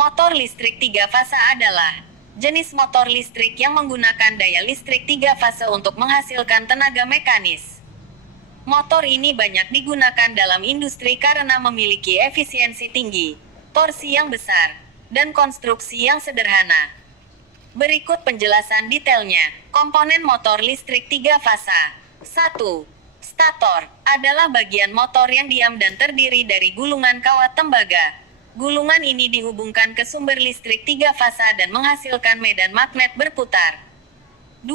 Motor listrik 3 fase adalah jenis motor listrik yang menggunakan daya listrik 3 fase untuk menghasilkan tenaga mekanis. Motor ini banyak digunakan dalam industri karena memiliki efisiensi tinggi, torsi yang besar, dan konstruksi yang sederhana. Berikut penjelasan detailnya. Komponen motor listrik 3 fase. 1. Stator adalah bagian motor yang diam dan terdiri dari gulungan kawat tembaga. Gulungan ini dihubungkan ke sumber listrik 3 fase dan menghasilkan medan magnet berputar. 2.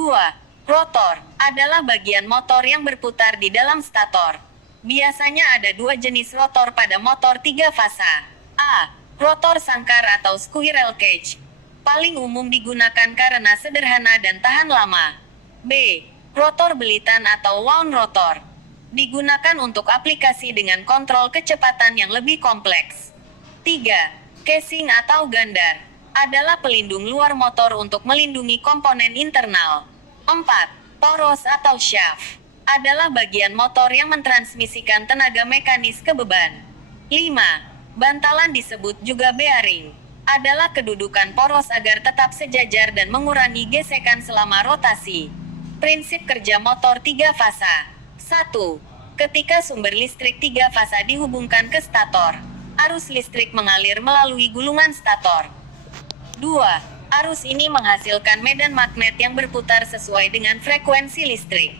Rotor adalah bagian motor yang berputar di dalam stator. Biasanya ada 2 jenis rotor pada motor 3 fase. A. Rotor sangkar atau squirrel cage. Paling umum digunakan karena sederhana dan tahan lama. B. Rotor belitan atau wound rotor. Digunakan untuk aplikasi dengan kontrol kecepatan yang lebih kompleks. 3. Casing atau gandar adalah pelindung luar motor untuk melindungi komponen internal. 4. Poros atau shaft adalah bagian motor yang mentransmisikan tenaga mekanis ke beban. 5. Bantalan disebut juga bearing adalah kedudukan poros agar tetap sejajar dan mengurangi gesekan selama rotasi. Prinsip kerja motor 3 fase. 1. Ketika sumber listrik 3 fase dihubungkan ke stator, arus listrik mengalir melalui gulungan stator. 2. Arus ini menghasilkan medan magnet yang berputar sesuai dengan frekuensi listrik.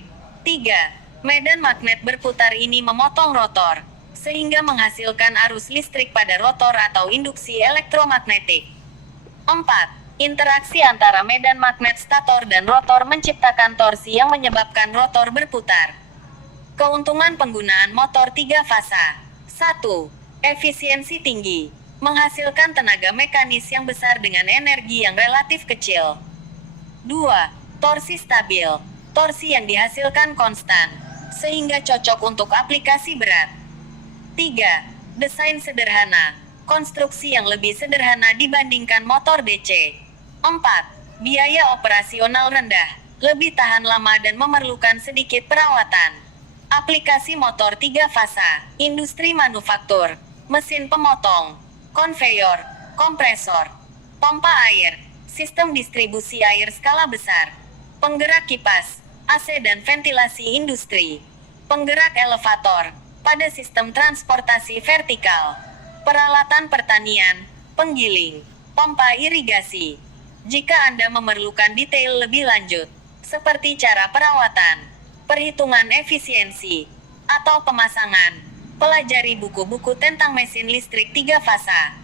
3. Medan magnet berputar ini memotong rotor, sehingga menghasilkan arus listrik pada rotor atau induksi elektromagnetik. 4. Interaksi antara medan magnet stator dan rotor menciptakan torsi yang menyebabkan rotor berputar. Keuntungan penggunaan motor 3 fase. 1. Efisiensi tinggi. Menghasilkan tenaga mekanis yang besar dengan energi yang relatif kecil. 2. Torsi stabil. Torsi yang dihasilkan konstan, sehingga cocok untuk aplikasi berat. 3. Desain sederhana. Konstruksi yang lebih sederhana dibandingkan motor DC. 4. Biaya operasional rendah. Lebih tahan lama dan memerlukan sedikit perawatan. Aplikasi motor 3 fase. Industri manufaktur. Mesin pemotong. Konveyor, kompresor, pompa air, sistem distribusi air skala besar, penggerak kipas, AC dan ventilasi industri, penggerak elevator, pada sistem transportasi vertikal, peralatan pertanian, penggiling, pompa irigasi. Jika Anda memerlukan detail lebih lanjut, seperti cara perawatan, perhitungan efisiensi, atau pemasangan, pelajari buku-buku tentang mesin listrik 3 fase.